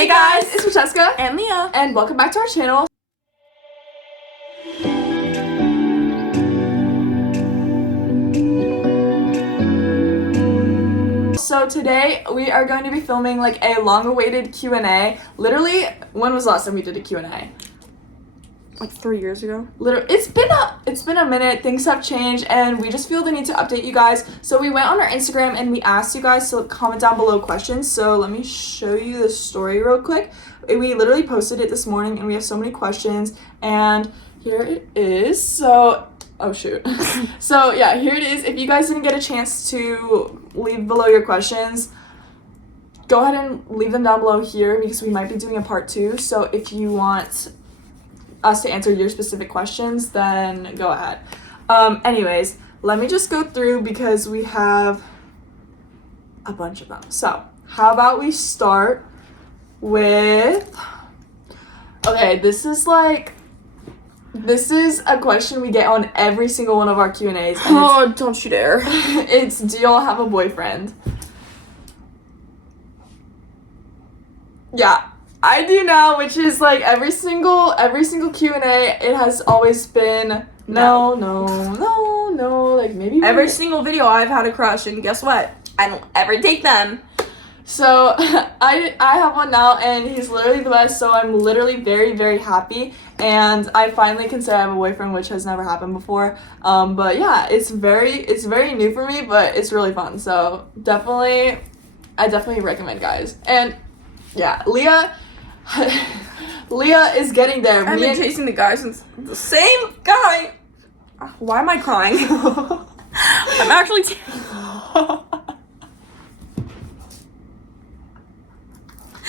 Hey guys, it's Francesca and Leah, and welcome back to our channel. So today we are going to be filming like a long-awaited Q&A. Literally, when was the last time we did a Q&A? like 3 years ago. Literally, it's been a minute. Things have changed, and we just feel the need to update you guys. So we went on our Instagram and we asked you guys to comment down below questions. So let me show you the story real quick. We literally posted it this morning, and we have so many questions. And here it is. So, oh shoot. So yeah, here it is. If you guys didn't get a chance to leave below your questions, go ahead and leave them down below here because we might be doing a part 2. So if you want us to answer your specific questions, then go ahead. Anyways, let me just go through because we have a bunch of them. So how about we start with, okay, this is a question we get on every single one of our Q&As. Oh, don't you dare. It's, do y'all have a boyfriend? Yeah, I do now, which is like every single Q&A, it has always been no, like maybe Every single video I've had a crush, and guess what? I don't ever take them. So I have one now, and he's literally the best, so I'm literally very, very happy, and I finally can say I have a boyfriend, which has never happened before. But yeah, it's very new for me, but it's really fun, so I definitely recommend, guys. And yeah, Leah is getting there. I've been chasing the guy since the same guy. Why am I crying? I'm actually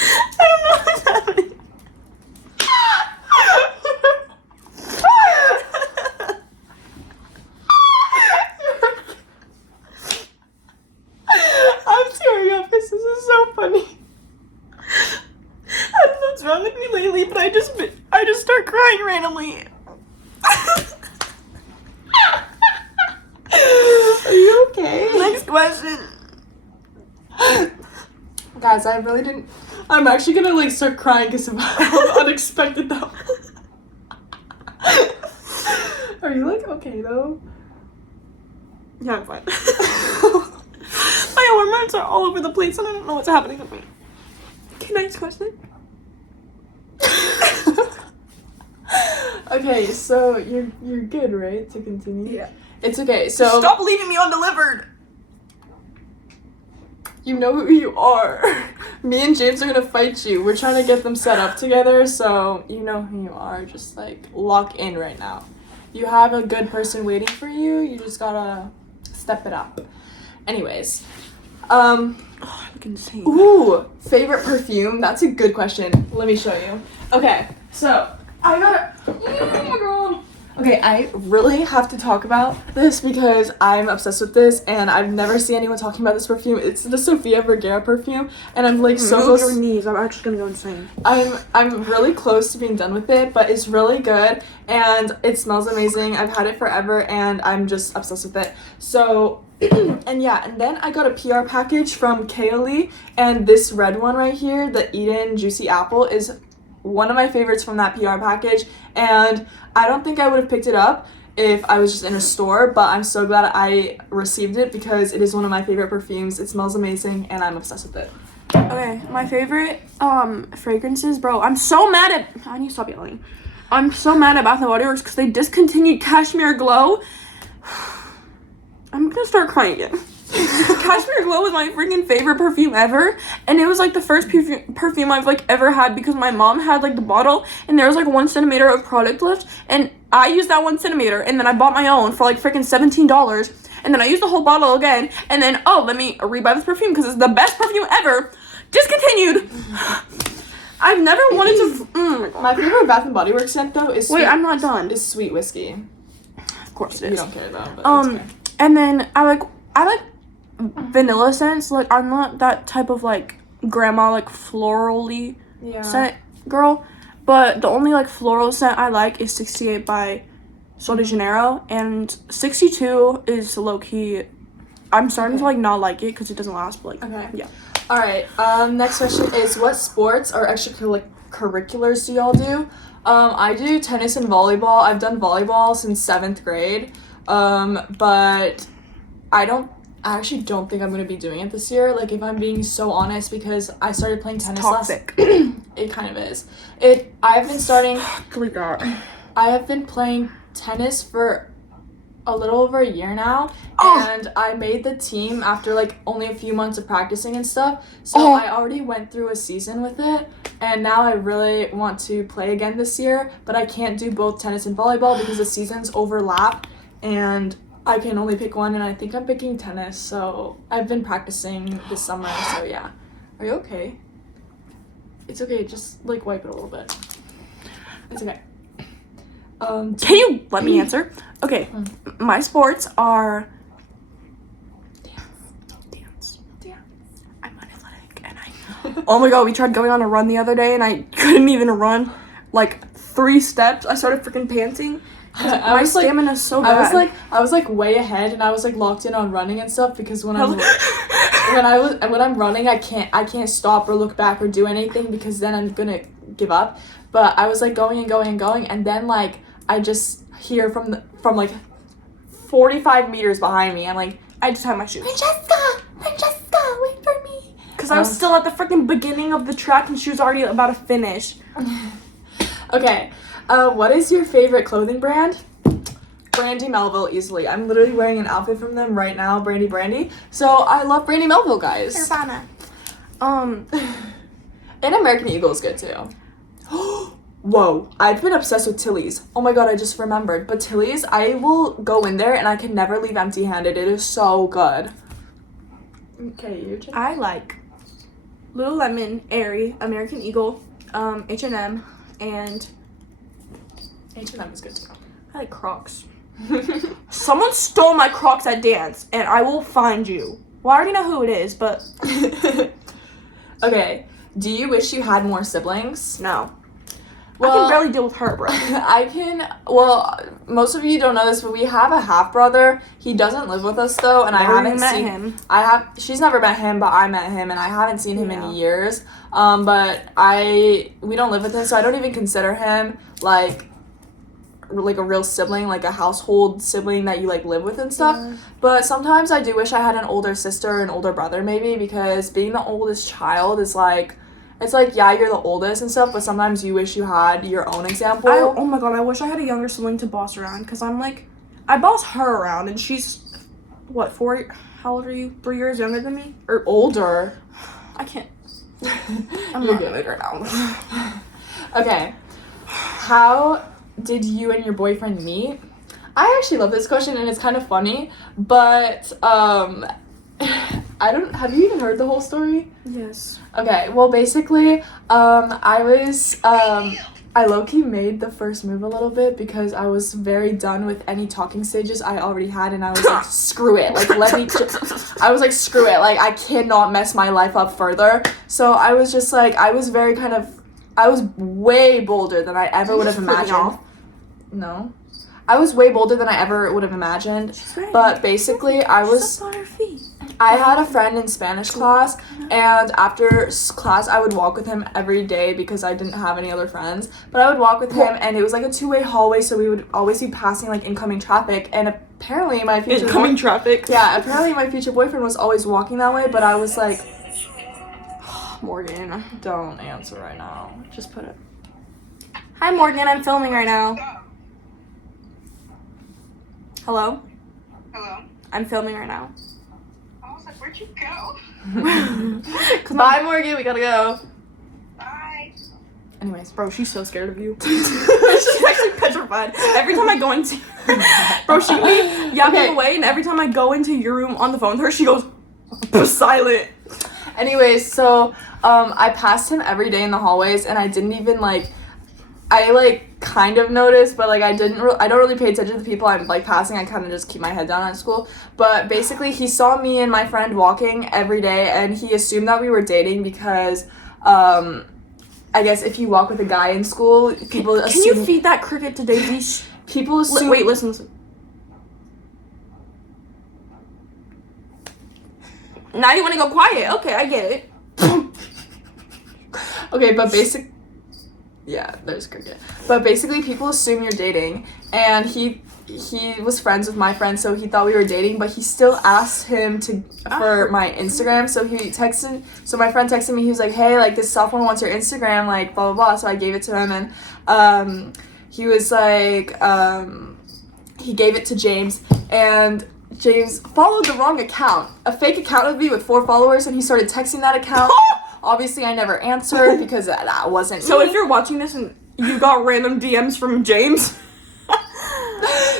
I don't know what's happening. I'm tearing up because this is so funny. I don't know what's wrong with me lately, but I just start crying randomly. Are you okay? Next question. Guys, I really didn't. I'm actually gonna like start crying because of how unexpected that was. Are you like okay though? Yeah, I'm fine. My hormones are all over the place and I don't know what's happening with me. Okay, next question. Okay, so you're good, right? To continue? Yeah. It's okay. So Stop leaving me undelivered. you know who you are. Me and James are gonna fight you. We're trying to get them set up together, so you know who you are. Just like lock in right now. You have a good person waiting for you. You just gotta step it up. Anyways, Oh, I look insane. ooh, favorite perfume? That's a good question. Let me show you. Okay, so I gotta. Oh my god. Okay, I really have to talk about this because I'm obsessed with this, and I've never seen anyone talking about this perfume. It's the Sofia Vergara perfume, and I'm like so Go to close. your knees. I'm actually gonna go insane. I'm really close to being done with it, but it's really good and it smells amazing. I've had it forever and I'm just obsessed with it. So and yeah, and then I got a PR package from Kaylee, and this red one right here, the Eden Juicy Apple, is one of my favorites from that PR package, and I don't think I would have picked it up if I was just in a store, but I'm so glad I received it because it is one of my favorite perfumes. It smells amazing and I'm obsessed with it. Okay, my favorite fragrances, bro. I'm so mad at. I need to stop yelling. I'm so mad at Bath and Body Works because they discontinued Cashmere Glow. I'm gonna start crying again. Cashmere Glow was my freaking favorite perfume ever, and it was like the first perfume I've like ever had because my mom had like the bottle and there was like 1 centimeter of product left, and I used that 1 centimeter, and then I bought my own for like freaking $17, and then I used the whole bottle again, and then let me rebuy this perfume because it's the best perfume ever. Discontinued. I've never wanted to. My favorite Bath and Body Works scent though is Wait, I'm not done. Is Sweet Whiskey. Of course it You is. don't care though. But it's okay. And then I like vanilla scents. Like I'm not that type of like grandma like florally scent girl, but the only like floral scent I like is 68 by Sol de Janeiro, and 62 is low key. I'm starting to like not like it because it doesn't last, but like Okay. yeah. All right. Next question is, what sports or extracurriculars do y'all do? I do tennis and volleyball. I've done volleyball since 7th grade. But I actually don't think I'm gonna be doing it this year. Like, if I'm being so honest, because I started playing tennis Toxic. It kind of is. I've been starting. God. I have been playing tennis for a little over a year now, and I made the team after like only a few months of practicing and stuff. So I already went through a season with it, and now I really want to play again this year. But I can't do both tennis and volleyball because the seasons overlap, and I can only pick one, and I think I'm picking tennis. So I've been practicing this summer. So yeah, are you okay? It's okay. Just like wipe it a little bit. It's okay. Can you let me answer? Okay, my sports are dance. I'm unathletic, and oh my god, we tried going on a run the other day, and I couldn't even run like 3 steps. I started freaking panting. My stamina is so bad. I was like way ahead, and I was like locked in on running and stuff because when I'm running, I can't stop or look back or do anything because then I'm gonna give up. But I was like going and going and going, and then like I just hear from like 45 meters behind me. I'm like, I just had my shoes. Francesca, wait for me. Because I was still at the freaking beginning of the track, and she was already about to finish. Okay, what is your favorite clothing brand? Brandy Melville, easily. I'm literally wearing an outfit from them right now, Brandy. So I love Brandy Melville, guys. Nirvana. And American Eagle is good too. Whoa, I've been obsessed with Tilly's. Oh my god, I just remembered. But Tilly's, I will go in there and I can never leave empty-handed. It is so good. Okay, you check. I like Lululemon, Aerie, American Eagle, H&M, and H&M is good too. I like Crocs. Someone stole my Crocs at dance, and I will find you. Well, I already know who it is, but... Okay, do you wish you had more siblings? No. Well, I can barely deal with her, bro. Most of you don't know this, but we have a half brother. He doesn't live with us though, and I haven't seen him. She's never met him, but I met him, and I haven't seen him in years. But we don't live with him, so I don't even consider him like a real sibling, like a household sibling that you like live with and stuff. Yeah. But sometimes I do wish I had an older sister or an older brother maybe, because being the oldest child is like, it's like, yeah, you're the oldest and stuff, but sometimes you wish you had your own example. Oh my god, I wish I had a younger sibling to boss around, because I'm like, I boss her around, and she's, what, 4, how old are you? 3 years younger than me? Or older. I can't. I'm not good right now. Okay. How did you and your boyfriend meet? I actually love this question, and it's kind of funny, but, have you even heard the whole story? Yes. Okay, well, basically, I low-key made the first move a little bit because I was very done with any talking stages I already had, and I was like, screw it, like, I was like, screw it, like, I cannot mess my life up further. So I was just like, I was way bolder than I ever would have imagined. No. I was way bolder than I ever would have imagined, but basically I had a friend in Spanish class, and after class I would walk with him every day because I didn't have any other friends, but I would walk with him, and it was like a 2-way hallway, so we would always be passing like incoming traffic, and apparently my future boyfriend was always walking that way, but I was like, Morgan, don't answer right now, just put it. Hi Morgan, I'm filming right now. Hello? Hello? I'm filming right now. I was like, where'd you go? Bye, Morgan. We gotta go. Bye. Anyways, bro, she's so scared of you. She's actually petrified. Every time I go into... Bro, she can be yapping away, and every time I go into your room on the phone with her, she goes silent. Anyways, so I passed him every day in the hallways, and I didn't even I kind of noticed, but I don't really pay attention to the people I'm passing. I kind of just keep my head down at school. But basically, he saw me and my friend walking every day, and he assumed that we were dating because I guess if you walk with a guy in school, people assume. Can you feed that cricket to Daisy? People assume. Wait, listen. Now you want to go quiet? Okay, I get it. Okay, but yeah, there's cricket. But basically, people assume you're dating, and he was friends with my friend, so he thought we were dating, but he still asked him for my Instagram. So my friend texted me. He was like, "Hey, like this sophomore wants your Instagram, like blah blah blah." So I gave it to him, and he was like, he gave it to James, and James followed the wrong account, a fake account of me with 4 followers, and he started texting that account. Obviously, I never answered because that wasn't So me. if you're watching this and you got random DMs from James.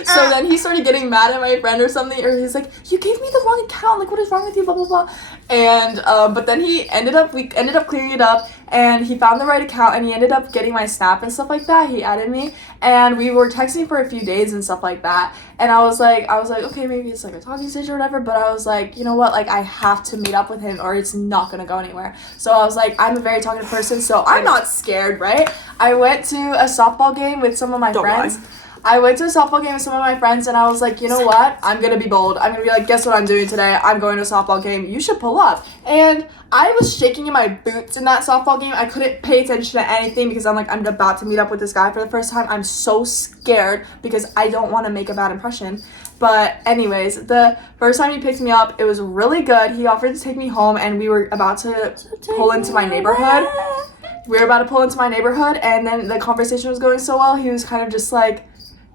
So then he started getting mad at my friend or something, or he's like, "You gave me the wrong account, like what is wrong with you, blah blah blah." And but then we ended up clearing it up, and he found the right account, and he ended up getting my Snap and stuff like that. He added me, and we were texting for a few days and stuff like that. And I was like, okay, maybe it's like a talking stage or whatever, but I was like, you know what, like I have to meet up with him or it's not gonna go anywhere. So I was like, I'm a very talkative person, so I'm not scared, right? I went to a softball game with some of my friends. I went to a softball game with some of my friends, and I was like, you know what? I'm going to be bold. I'm going to be like, guess what I'm doing today? I'm going to a softball game. You should pull up. And I was shaking in my boots in that softball game. I couldn't pay attention to anything because I'm like, I'm about to meet up with this guy for the first time. I'm so scared because I don't want to make a bad impression. But anyways, the first time he picked me up, it was really good. He offered to take me home, and we were about to pull into my neighborhood. And then the conversation was going so well. He was kind of just like,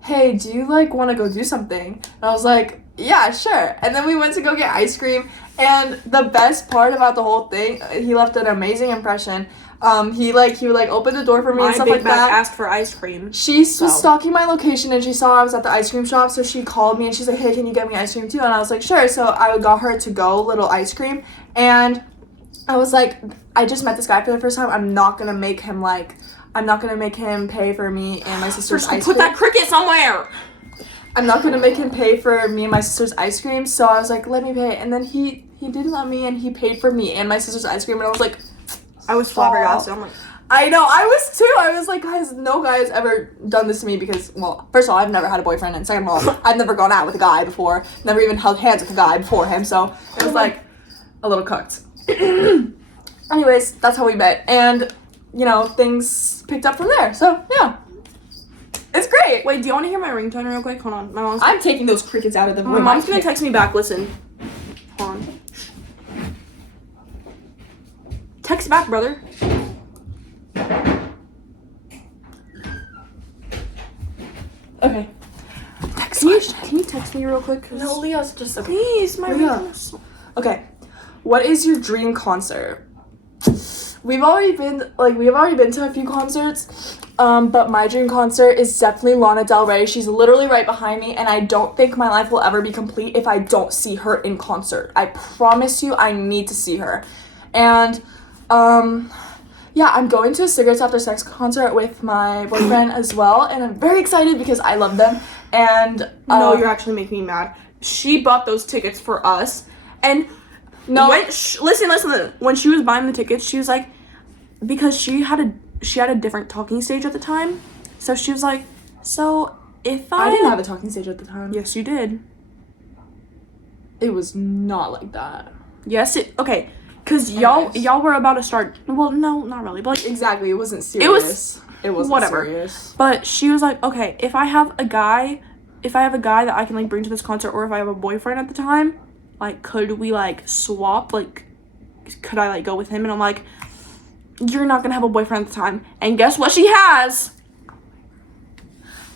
"Hey, do you like want to go do something?" And I was like, "Yeah, sure." And then we went to go get ice cream, and the best part about the whole thing, he left an amazing impression. He would open the door for me and stuff like that. Asked for ice cream. She was stalking my location, and she saw I was at the ice cream shop, so she called me and she's like, "Hey, can you get me ice cream too?" And I was like, "Sure." So I got her to go little ice cream, and I was like, I just met this guy for the first time. I'm not gonna make him pay for me and my sister's ice cream. Put that cricket somewhere. I'm not gonna make him pay for me and my sister's ice cream. So I was like, let me pay. And then he didn't let me, and he paid for me and my sister's ice cream. And I was like, I was flabbergasted. I'm like, I know, I was too. I was like, guys, no guy has ever done this to me because, well, first of all, I've never had a boyfriend, and second of all, I've never gone out with a guy before. Never even held hands with a guy before him. So it was like a little cooked. Anyways, that's how we met. And you know, things picked up from there. So, yeah. It's great. Wait, do you want to hear my ringtone real quick? Hold on. I'm taking those crickets out of the room. My mom's going to text me back. Listen. Hold on. Text back, brother. Okay. Can you text me real quick? No, Leah's just... Okay. Please, my Leah. ringtone. Okay. What is your dream concert? We've already been to a few concerts, but my dream concert is definitely Lana Del Rey. She's literally right behind me, and I don't think my life will ever be complete if I don't see her in concert. I promise you, I need to see her. And, yeah, I'm going to a Cigarettes After Sex concert with my boyfriend as well, and I'm very excited because I love them. And, no, you're actually making me mad. She bought those tickets for us, and... No, listen. When she was buying the tickets, she was like, because she had a different talking stage at the time, so she was like, so if I didn't have a talking stage at the time. Yes, you did. It was not like that. Yes, okay, because y'all were about to start. Well, no, not really, but like, exactly, it wasn't serious. It wasn't whatever. Serious. But she was like, okay, if I have a guy that I can like bring to this concert, or if I have a boyfriend at the time, like, could we, like, swap? Like, could I, like, go with him? And I'm like, you're not gonna have a boyfriend at the time. And guess what she has?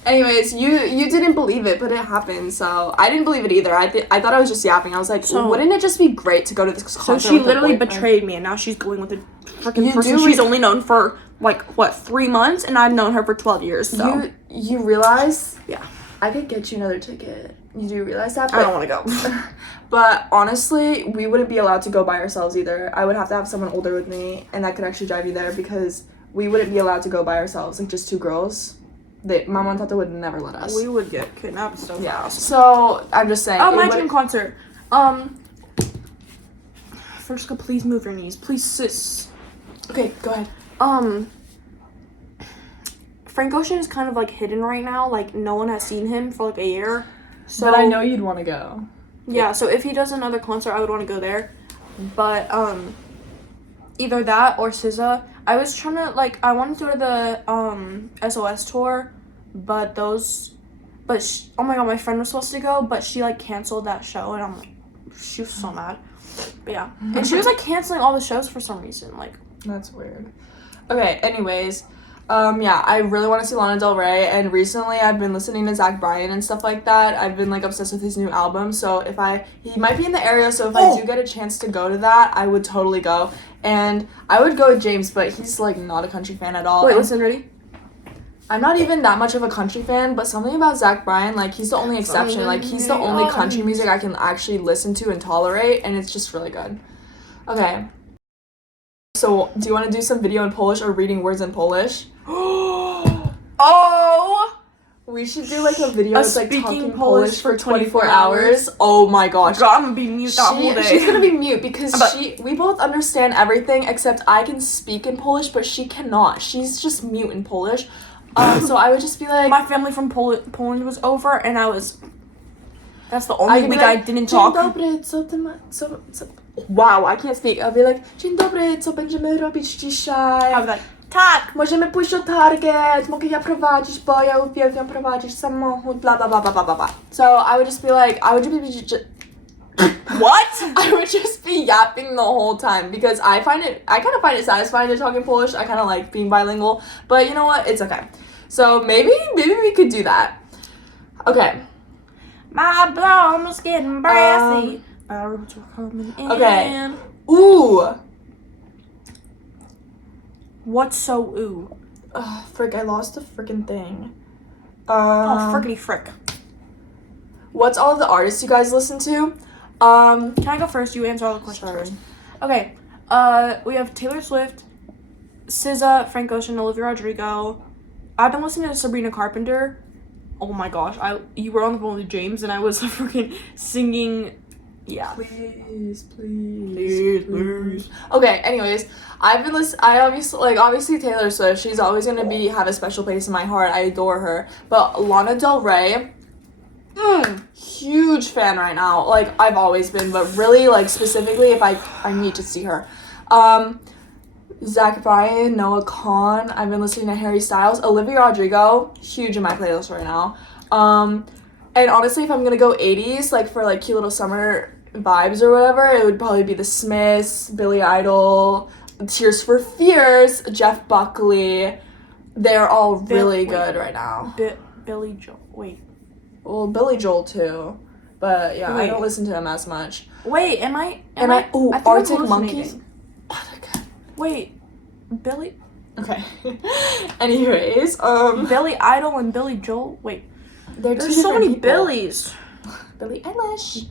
Anyways, you didn't believe it, but it happened, so I didn't believe it either. I thought I was just yapping. I was like, wouldn't it just be great to go to this concert? So she literally betrayed me, and now she's going with a freaking person she's only known for, like, what, 3 months? And I've known her for 12 years, so. You realize? Yeah. I could get you another ticket. You do realize that? I don't want to go. But honestly, we wouldn't be allowed to go by ourselves either. I would have to have someone older with me, and that could actually drive you there because we wouldn't be allowed to go by ourselves, like just 2 girls. Mama and Tata would never let us. We would get kidnapped so fast. So I'm just saying. Oh, my dream concert. First, please move your knees, please, sis. Okay, go ahead. Frank Ocean is kind of like hidden right now. Like no one has seen him for like a year. So but I know you'd want to go. Yeah. So if he does another concert, I would want to go there. But either that or SZA. I was trying to, like, I wanted to go to the SOS tour, but oh my god, my friend was supposed to go, but she, like, canceled that show, and I'm like, she was so mad. But yeah. And she was, like, canceling all the shows for some reason, like. That's weird. Okay, anyways. Yeah, I really want to see Lana Del Rey, and recently I've been listening to Zach Bryan and stuff like that. I've been, like, obsessed with his new album, so he might be in the area, so if I do get a chance to go to that, I would totally go. And I would go with James, but he's, like, not a country fan at all. Wait, And listen, ready? I'm not even that much of a country fan, but something about Zach Bryan, like, he's the only exception. Like, he's the only country music I can actually listen to and tolerate, and it's just really good. Okay. So, do you want to do some video in Polish or reading words in Polish? Oh! We should do, like, a video that's, like, speaking talking Polish Polish for 24 hours. Oh my gosh. God, I'm gonna be mute that whole day. She's gonna be mute because we both understand everything except I can speak in Polish, but she cannot. She's just mute in Polish. So I would just be like... My family from Poland was over, and that's the only week I didn't talk. Dzień dobry, co... Wow, I can't speak. I'll be like, dzień dobry, co będziemy robić dzisiaj? I was like, tak! Możemy pójść do Target, mogę ja prowadzić, bo ja uwielbiam prowadzić samochód, bla bla bla bla bla bla. So I would just be like, What? I would just be yapping the whole time because I kind of find it satisfying to talk in Polish. I kind of like being bilingual, but you know what? It's okay. So maybe we could do that. Okay. My blood was getting brassy. Barrels were coming in. Okay. Ooh. What's so ooh? Frick, I lost the freaking thing. Oh, frickety frick. What's all of the artists you guys listen to? Can I go first? You answer all the questions first. Okay. We have Taylor Swift, SZA, Frank Ocean, Olivia Rodrigo. I've been listening to Sabrina Carpenter. Oh my gosh, you were on the phone with James and I was freaking singing. Yeah. Please. Okay, anyways, obviously Taylor Swift, she's always gonna have a special place in my heart. I adore her. But Lana Del Rey, huge fan right now. Like, I've always been, but really, like, specifically if I need to see her. Zach Bryan, Noah Kahan, I've been listening to Harry Styles, Olivia Rodrigo, huge in my playlist right now. And honestly, if I'm gonna go 80s, like, for, like, cute little summer vibes or whatever, it would probably be The Smiths, Billy Idol, Tears for Fears, Jeff Buckley. They're all really good right now. Billy Joel. Wait. Well, Billy Joel too. But yeah, Wait. I don't listen to him as much. Wait, am I? Ooh, I think Arctic I'm Monkeys. hallucinating. Oh, they're good. Wait, Billy? Okay. Anyways, Billy Idol and Billy Joel? Wait. There's so many people. Billies. Billie Eilish.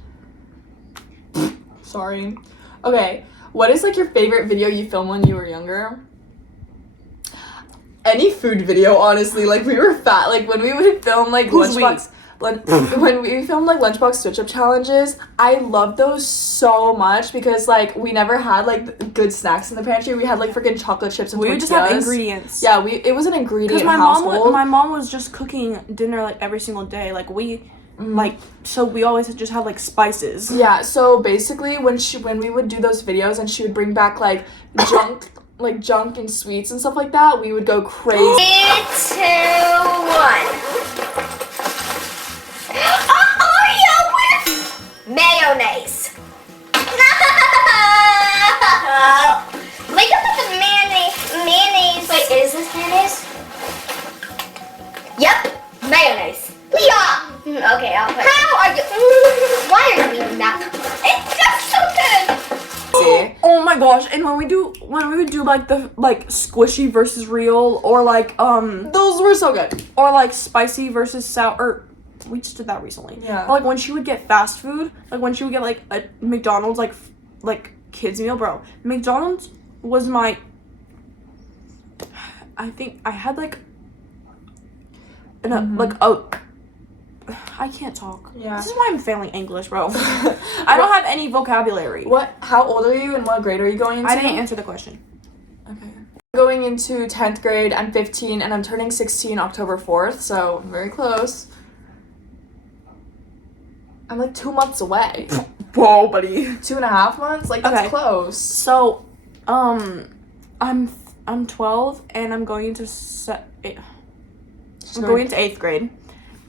Sorry. Okay. What is, like, your favorite video you filmed when you were younger? Any food video, honestly. Like, we were fat. Like, when we would film, like, Lunchbox... when we filmed, like, Lunchbox switch-up challenges, I loved those so much because, like, we never had, like, good snacks in the pantry. We had, like, freaking chocolate chips and tortillas. We would just have ingredients. Yeah, it was an ingredient household. My mom was just cooking dinner, like, every single day. Like, so we always just had, like, spices. Yeah, so basically when we would do those videos and she would bring back, like, junk and sweets and stuff like that, we would go crazy. 3, 2, 1. Oreo with mayonnaise. Make up with the mayonnaise. Wait, is this mayonnaise? Yep, mayonnaise. Leah! Okay, I'll put it. How are you? Why are you eating that? It's just so good. Oh my gosh! And when we would do like the squishy versus real, or like those were so good. Or like spicy versus sour. We just did that recently. Yeah. But, like, when she would get fast food, like when she would get like a McDonald's like kids meal, bro. McDonald's was my. I think I had like. I can't talk. Yeah. This is why I'm failing English, bro. I don't have any vocabulary. How old are you and what grade are you going into? I didn't answer the question. Okay. I'm going into 10th grade. I'm 15 and I'm turning 16 October 4th, so very close. I'm like 2 months away. Whoa, buddy. 2.5 months? Like, that's close. So, I'm I'm 12 and I'm going into going into 8th grade,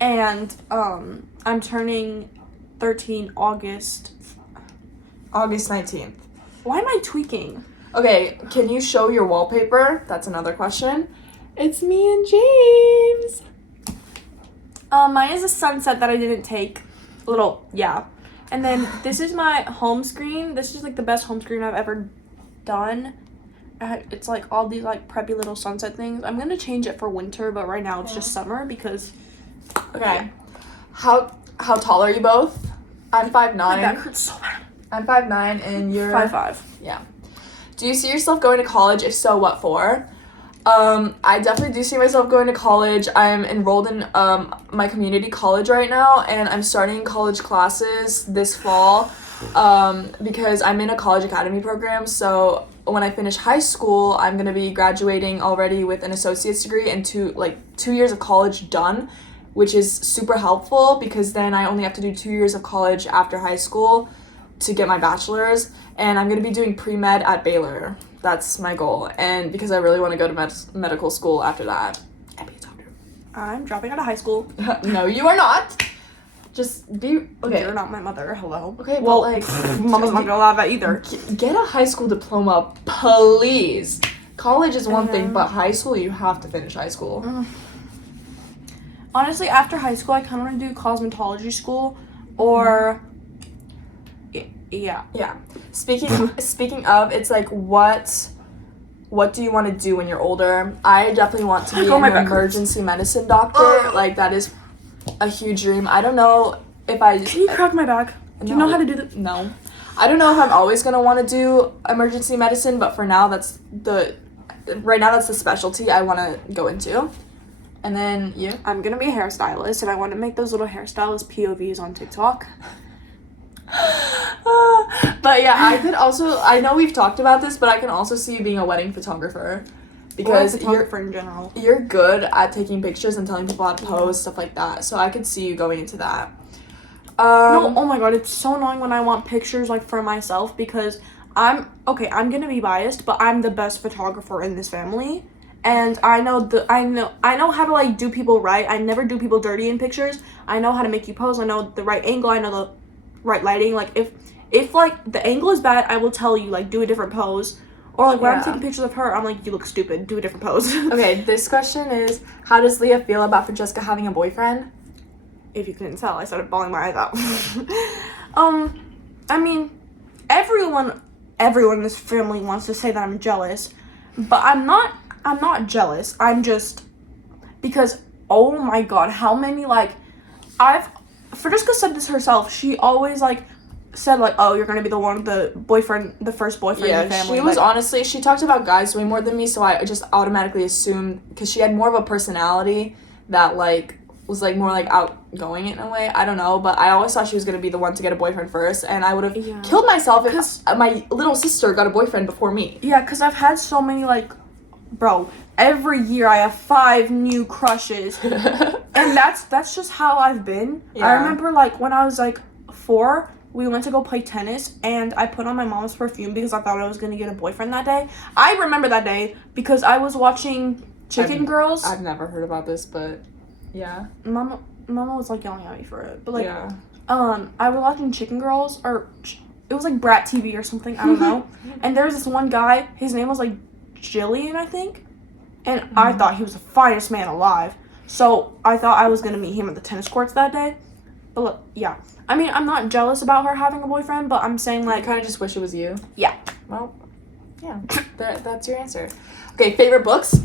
and I'm turning 13 August 19th. Why am I tweaking? Okay, can you show your wallpaper? That's another question. It's me and James. Mine is a sunset that I didn't take. And then this is my home screen. This is like the best home screen I've ever done. It's like all these like preppy little sunset things. I'm gonna change it for winter, but right now it's just summer because. Okay. How tall are you both? I'm 5'9". My back hurts so bad. I'm 5'9" and you're 5'5". Yeah. Do you see yourself going to college? If so, what for? I definitely do see myself going to college. I'm enrolled in my community college right now, and I'm starting college classes this fall because I'm in a college academy program. So when I finish high school, I'm gonna be graduating already with an associate's degree and 2 years of college done, which is super helpful because then I only have to do 2 years of college after high school to get my bachelor's, and I'm gonna be doing pre-med at Baylor. That's my goal, and because I really want to go to medical school after that. And be a doctor. I'm dropping out of high school. No, you are not. Just be okay. You're not my mother. Hello. Okay, well, but Mama's not gonna allow that either. Get a high school diploma, please. College is one thing, but high school, you have to finish high school. Honestly, after high school, I kind of want to do cosmetology school, or yeah. Speaking of, it's like what do you want to do when you're older? I definitely want to be an emergency medicine doctor. Like that is a huge dream. I don't know if I Can you crack my back? Do you know how to do that? No. I don't know if I'm always gonna want to do emergency medicine, but for now that's the specialty I want to go into. And then you? I'm gonna be a hairstylist, and I want to make those little hairstylist POVs on TikTok. But yeah, I know we've talked about this, but I can also see you being a wedding photographer because in general. You're good at taking pictures and telling people how to pose, stuff like that. So I could see you going into that. No, oh my god, it's so annoying when I want pictures like for myself because I'm gonna be biased, but I'm the best photographer in this family. And I know how to like do people right. I never do people dirty in pictures. I know how to make you pose. I know the right angle. I know the right lighting. Like if like the angle is bad, I will tell you like do a different pose. Or like when I'm taking pictures of her, I'm like, you look stupid. Do a different pose. Okay, this question is, how does Leah feel about Francesca having a boyfriend? If you couldn't tell, I started bawling my eyes out. I mean, everyone in this family wants to say that I'm jealous, but I'm not jealous. I'm just because oh my god, how many like Francesca said this herself. She always like said like, oh, you're gonna be the first boyfriend in the family. She was honestly, she talked about guys way more than me, so I just automatically assumed because she had more of a personality that like was like more like outgoing in a way. I don't know, but I always thought she was gonna be the one to get a boyfriend first, and I would have killed myself if my little sister got a boyfriend before me. Yeah, because I've had so many like, bro, every year I have 5 new crushes, and that's just how I've been. Yeah. I remember like when I was like 4, we went to go play tennis, and I put on my mom's perfume because I thought I was gonna get a boyfriend that day. I remember that day because I was watching Chicken Girls. I've never heard about this, but yeah. Mama was like yelling at me for it, but like, I was watching Chicken Girls, or it was like Brat TV or something. I don't know. And there was this one guy. His name was like Jillian, I think, and I thought he was the finest man alive. So I thought I was gonna meet him at the tennis courts that day. But look, yeah. I mean, I'm not jealous about her having a boyfriend, but I'm saying like, I kind of just wish it was you. Yeah. Well, yeah. That's your answer. Okay, favorite books.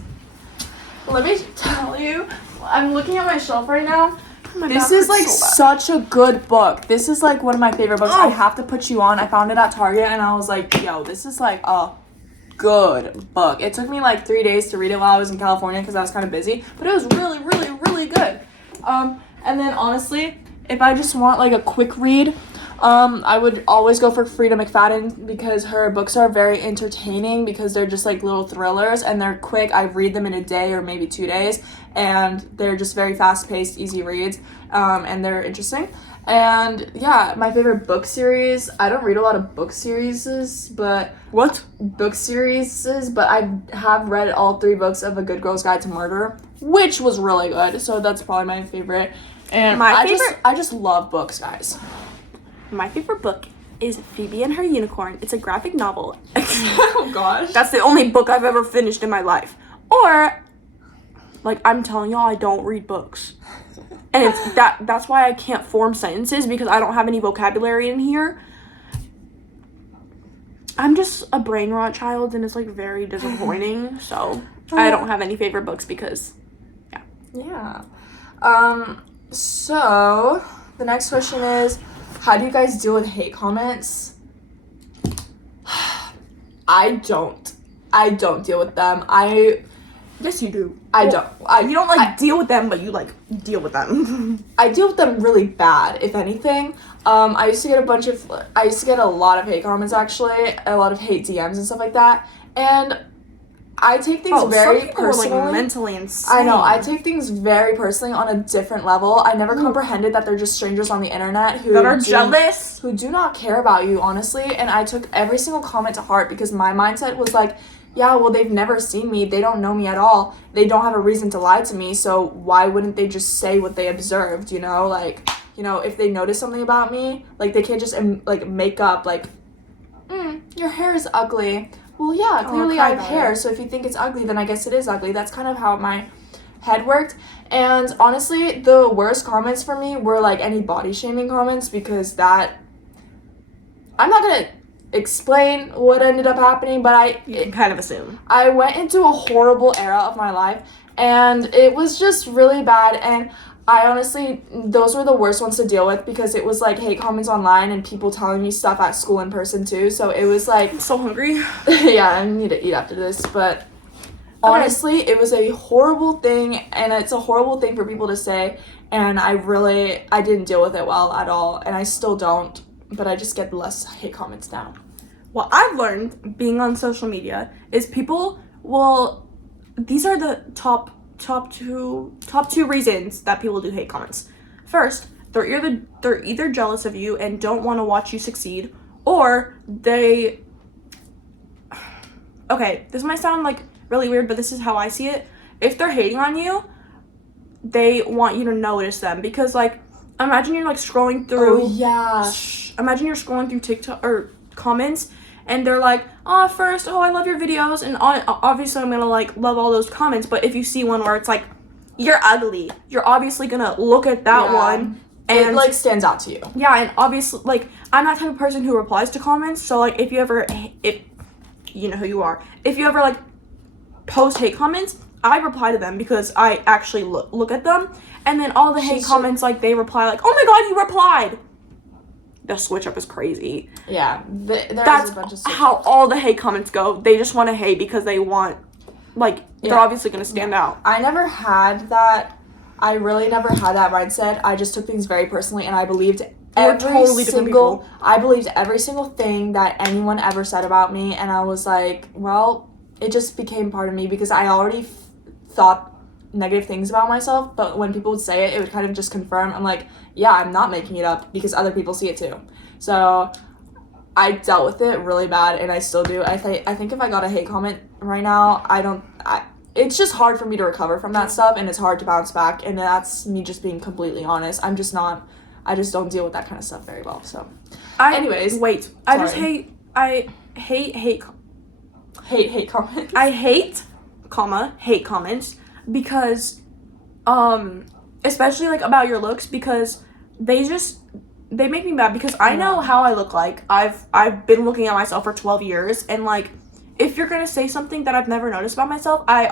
Let me tell you, I'm looking at my shelf right now. This is like such a good book. This is like one of my favorite books. I have to put you on. I found it at Target, and I was like, yo, this is like a good book. It took me like 3 days to read it while I was in California because I was kind of busy, but it was really, really, really good. And then honestly, if I just want like a quick read, I would always go for Frida McFadden because her books are very entertaining because they're just like little thrillers and they're quick. I read them in a day or maybe 2 days, and they're just very fast-paced, easy reads, and they're interesting. And yeah, my favorite book series, I don't read a lot of book series, but What? I have read all 3 books of A Good Girl's Guide to Murder, which was really good. So that's probably my favorite. And I just love books, guys. My favorite book is Phoebe and Her Unicorn. It's a graphic novel. Oh gosh. That's the only book I've ever finished in my life. Or, like, I'm telling y'all, I don't read books. And it's that's why I can't form sentences, because I don't have any vocabulary in here. I'm just a brain rot child, and it's like very disappointing. So I don't have any favorite books because, Yeah. So the next question is, how do you guys deal with hate comments? I don't deal with them. Yes, you do. You don't like deal with them, but you like deal with them. I deal with them really bad, if anything. I used to get a lot of hate comments, actually, a lot of hate DMs and stuff like that, and I take things very personally. Are, like, mentally insane. I know. I take things very personally on a different level. I never comprehended that they're just strangers on the internet who that are jealous, who do not care about you, honestly. And I took every single comment to heart because my mindset was like, yeah, well, they've never seen me. They don't know me at all. They don't have a reason to lie to me. So why wouldn't they just say what they observed? You know, like, you know, if they notice something about me, like, they can't just like make up like, your hair is ugly. Well, yeah, clearly I have hair, so if you think it's ugly, then I guess it is ugly. That's kind of how my head worked. And honestly, the worst comments for me were, like, any body shaming comments, because that... I'm not gonna explain what ended up happening, but you can kind of assume. I went into a horrible era of my life, and it was just really bad, and I honestly, those were the worst ones to deal with, because it was like hate comments online and people telling me stuff at school in person too. So it was like, I'm so hungry. Yeah, I need to eat after this. But honestly, it was a horrible thing, and it's a horrible thing for people to say. And I didn't deal with it well at all, and I still don't. But I just get less hate comments now. What I've learned being on social media is people will. These are the top two reasons that people do hate comments. First, they're either jealous of you and don't want to watch you succeed, or they... Okay, this might sound like really weird, but this is how I see it. If they're hating on you, they want you to notice them, because, like, imagine you're, like, scrolling through... Oh, yeah. Imagine you're scrolling through TikTok or comments, and they're like, first, I love your videos, and obviously I'm gonna, like, love all those comments, but if you see one where it's like, you're ugly, you're obviously gonna look at that one, and it, like, stands out to you. Yeah, and obviously, like, I'm that type of person who replies to comments, so, like, if you you know who you are, if you ever, like, post hate comments, I reply to them because I actually look at them, and then all the hate comments, like, they reply, like, oh my god, you replied! The switch up is crazy. Yeah, that's a bunch of how all the hate comments go. They just want to hate because they want, like, they're obviously going to stand out. I never had that. I really never had that mindset. I just took things very personally, and I believed every single thing that anyone ever said about me, and I was like, well, it just became part of me because I already thought negative things about myself, but when people would say it, it would kind of just confirm. I'm like, yeah, I'm not making it up because other people see it too. So I dealt with it really bad, and I still do. I think if I got a hate comment right now, it's just hard for me to recover from that stuff, and it's hard to bounce back, and that's me just being completely honest. I just don't deal with that kind of stuff very well. So anyways, I hate comments. I hate comments because especially, like, about your looks, because they make me mad, because I know how I look like. I've been looking at myself for 12 years, and, like, if you're gonna say something that I've never noticed about myself, I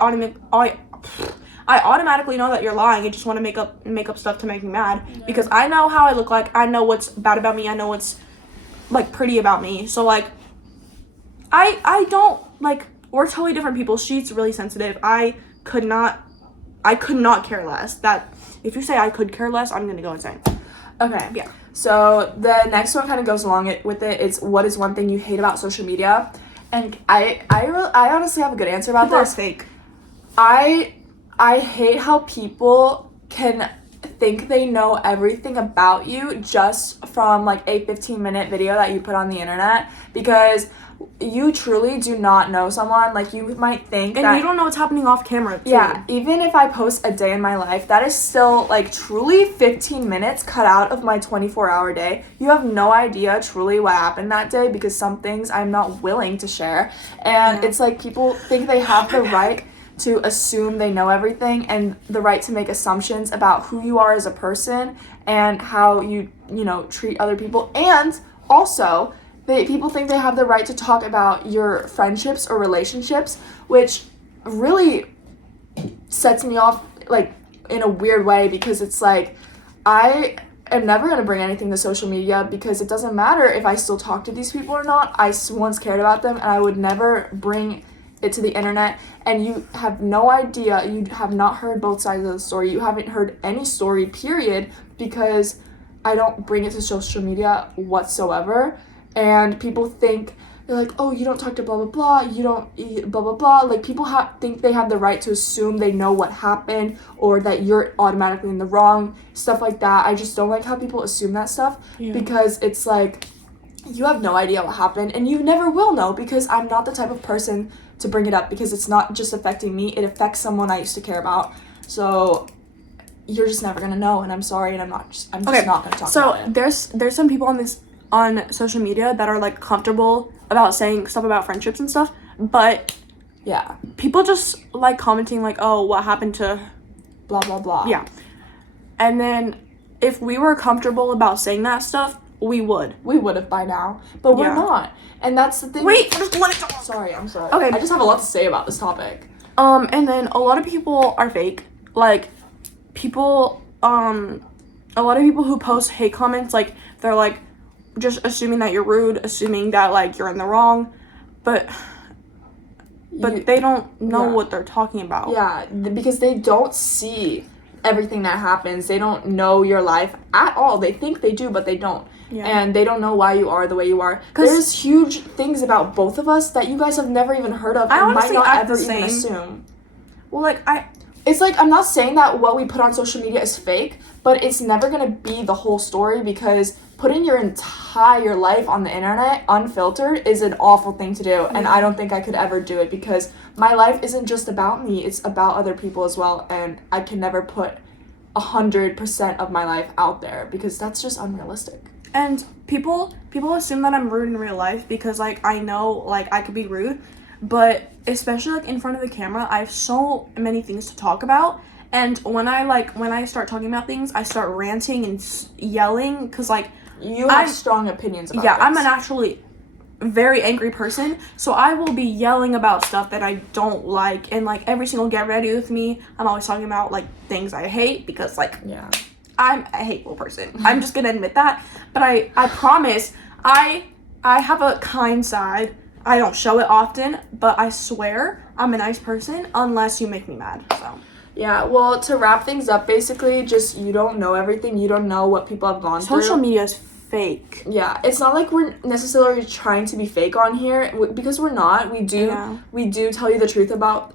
automatically know that you're lying and just want to make up stuff to make me mad, because I know how I look like. I know what's bad about me. I know what's, like, pretty about me. So, like, I don't, like, we're totally different people. She's really sensitive. I could not care less. That if you say I could care less, I'm gonna go insane. Okay. Yeah. So the next one kind of goes along with it. It's what is one thing you hate about social media? And I honestly have a good answer about People are this. fake. I hate how people can think they know everything about you just from like a 15-minute video that you put on the internet, because you truly do not know someone. Like, you might think And that, you don't know what's happening off camera, too. yeah, even if I post a day in my life, that is still like truly 15 minutes cut out of my 24-hour day. You have no idea truly what happened that day, because some things I'm not willing to share. And it's like people think they have the right to assume they know everything, and the right to make assumptions about who you are as a person and how you treat other people. And also, people think they have the right to talk about your friendships or relationships, which really sets me off, like, in a weird way, because it's like, I am never going to bring anything to social media, because it doesn't matter if I still talk to these people or not. I once cared about them, and I would never bring it to the internet. And you have no idea, you have not heard both sides of the story, you haven't heard any story, period, because I don't bring it to social media whatsoever. And people think, they're like, oh, you don't talk to blah blah blah, you don't blah blah blah. Like, people think they have the right to assume they know what happened, or that you're automatically in the wrong, stuff like that. I just don't like how people assume that stuff, because it's like, you have no idea what happened, and you never will know, because I'm not the type of person to bring it up, because it's not just affecting me, it affects someone I used to care about. So you're just never gonna know, and I'm sorry, and I'm just not gonna talk about it. There's some people on social media that are like comfortable about saying stuff about friendships and stuff, but Yeah. people just like commenting like, oh, what happened to Blah blah blah. yeah. And then if we were comfortable about saying that stuff, we would have by now, but we're Yeah. not. And that's the thing. wait, just let it talk. Sorry, I'm sorry. Okay. I just have a lot to say about this topic. And then a lot of people are fake. Like, people, a lot of people who post hate comments, like, they're, like, just assuming that you're rude, assuming that, like, you're in the wrong, but they don't know what they're talking about. Yeah, because they don't see everything that happens. They don't know your life at all. They think they do, but they don't. Yeah. And they don't know why you are the way you are. There's huge things about both of us that you guys have never even heard of, I and might honestly not act ever the even same. assume. Well, like, It's like, I'm not saying that what we put on social media is fake, but it's never gonna be the whole story, because putting your entire life on the internet unfiltered is an awful thing to do, and I don't think I could ever do it, because my life isn't just about me, it's about other people as well, and I can never put 100% of my life out there, because that's just unrealistic. and people assume that I'm rude in real life, because, like, I know, like, I could be rude, but especially, like, in front of the camera, I have so many things to talk about. And when I start talking about things, I start ranting and yelling, because, like, You have strong opinions about yeah, this. I'm an actually very angry person, so I will be yelling about stuff that I don't like. And, like, every single get ready with me, I'm always talking about, like, things I hate, because, like, Yeah. I'm a hateful person. I'm just gonna admit that. But I promise, I have a kind side. I don't show it often, but I swear I'm a nice person unless you make me mad. So Yeah, well, to wrap things up, basically, just, you don't know everything. You don't know what people have gone through. social media is fake. Yeah, it's not like we're necessarily trying to be fake on here, because we're not. We do tell you the truth about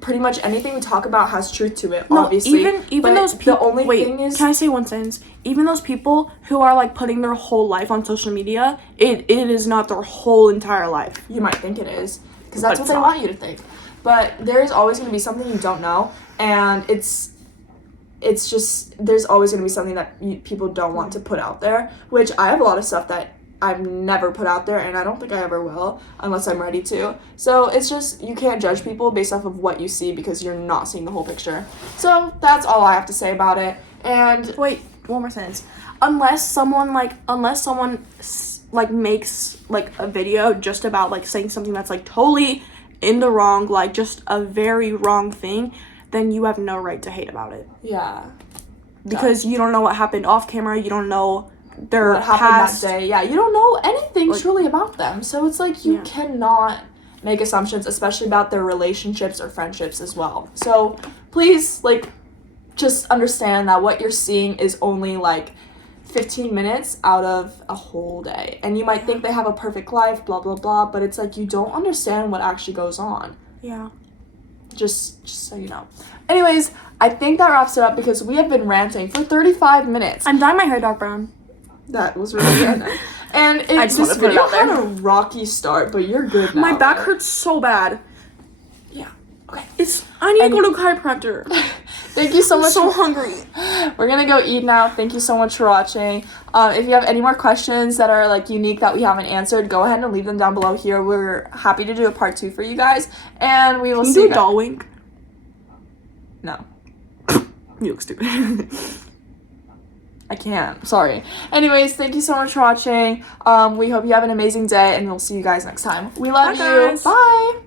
pretty much anything we talk about has truth to it, obviously. Even but those people. The only wait, thing is, can I say one sentence? Even those people who are, like, putting their whole life on social media, it is not their whole entire life. you might think it is, because that's But what they it's want you to think. But there's always going to be something you don't know, and it's just, there's always going to be something that people don't want to put out there, which I have a lot of stuff that I've never put out there, and I don't think I ever will unless I'm ready to. So it's just, you can't judge people based off of what you see, because you're not seeing the whole picture. So that's all I have to say about it. And Wait, one more sentence. Unless someone makes, like, a video just about, like, saying something that's, like, totally in the wrong, like, just a very wrong thing, then you have no right to hate about it. yeah, Because you don't know what happened off camera, you don't know their what happened past. that day. Yeah, you don't know anything Like, truly about them. So it's like, you cannot make assumptions, especially about their relationships or friendships as well. So please, like, just understand that what you're seeing is only, like, 15 minutes out of a whole day. And you might think they have a perfect life, blah, blah, blah, but it's like you don't understand what actually goes on. Yeah. Just so you know. Anyways, I think that wraps it up because we have been ranting for 35 minutes. I'm dyeing my hair dark brown. That was really good. And I just this wanna put it video out there. had a rocky start, but you're good now. My back right? hurts so bad. Yeah. Okay. I need And- to go to chiropractor. Thank you so I'm much. so hungry. We're gonna go eat now. Thank you so much for watching. If you have any more questions that are like unique that we haven't answered, go ahead and leave them down below here. We're happy to do a part 2 for you guys, and we will Can see you you do a guys. doll wink? No, You look stupid. I can't. Sorry. Anyways, thank you so much for watching. We hope you have an amazing day, and we'll see you guys next time. We love Bye, you. guys. Bye.